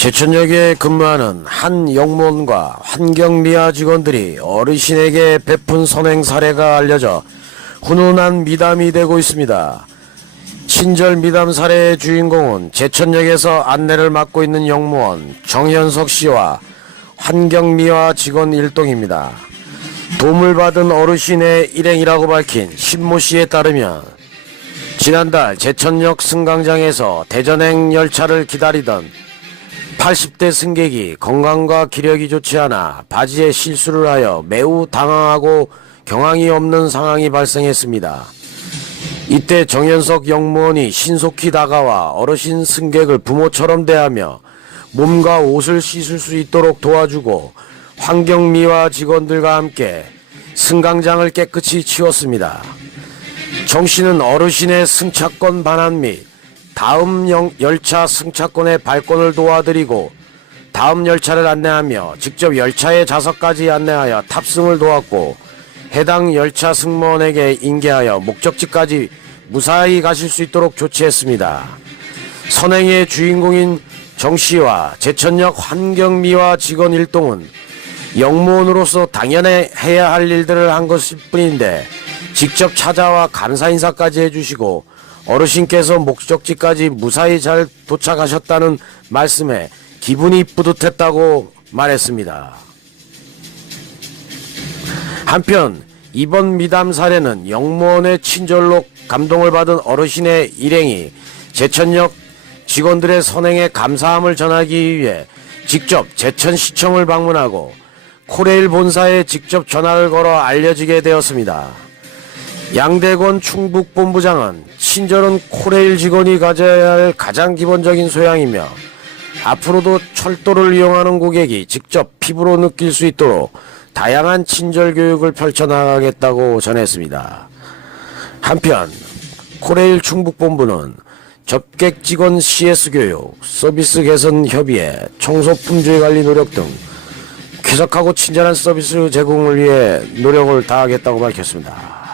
제천역에 근무하는 한 영무원과 환경미화 직원들이 어르신에게 베푼 선행 사례가 알려져 훈훈한 미담이 되고 있습니다. 친절 미담 사례의 주인공은 제천역에서 안내를 맡고 있는 영무원 정현석 씨와 환경미화 직원 일동입니다. 도움을 받은 어르신의 일행이라고 밝힌 신모 씨에 따르면 지난달 제천역 승강장에서 대전행 열차를 기다리던 80대 승객이 건강과 기력이 좋지 않아 바지에 실수를 하여 매우 당황하고 경황이 없는 상황이 발생했습니다. 이때 정현석 영무원이 신속히 다가와 어르신 승객을 부모처럼 대하며 몸과 옷을 씻을 수 있도록 도와주고 환경미화 직원들과 함께 승강장을 깨끗이 치웠습니다. 정 씨는 어르신의 승차권 반환 및 다음 영- 열차 승차권의 발권을 도와드리고 다음 열차를 안내하며 직접 열차의 좌석까지 안내하여 탑승을 도왔고 해당 열차 승무원에게 인계하여 목적지까지 무사히 가실 수 있도록 조치했습니다. 선행의 주인공인 정 씨와 제천역 환경미화 직원 일동은 영무원으로서 당연히 해야 할 일들을 한 것일 뿐인데 직접 찾아와 감사 인사까지 해주시고 어르신께서 목적지까지 무사히 잘 도착하셨다는 말씀에 기분이 뿌듯했다고 말했습니다. 한편 이번 미담 사례는 영무원의 친절로 감동을 받은 어르신의 일행이 제천역 직원들의 선행에 감사함을 전하기 위해 직접 제천시청을 방문하고 코레일 본사에 직접 전화를 걸어 알려지게 되었습니다. 양대권 충북 본부장은 친절은 코레일 직원이 가져야 할 가장 기본적인 소양이며 앞으로도 철도를 이용하는 고객이 직접 피부로 느낄 수 있도록 다양한 친절 교육을 펼쳐나가겠다고 전했습니다. 한편 코레일 충북 본부는 접객 직원 CS 교육, 서비스 개선 협의회, 청소 품질 관리 노력 등 쾌적하고 친절한 서비스 제공을 위해 노력을 다하겠다고 밝혔습니다.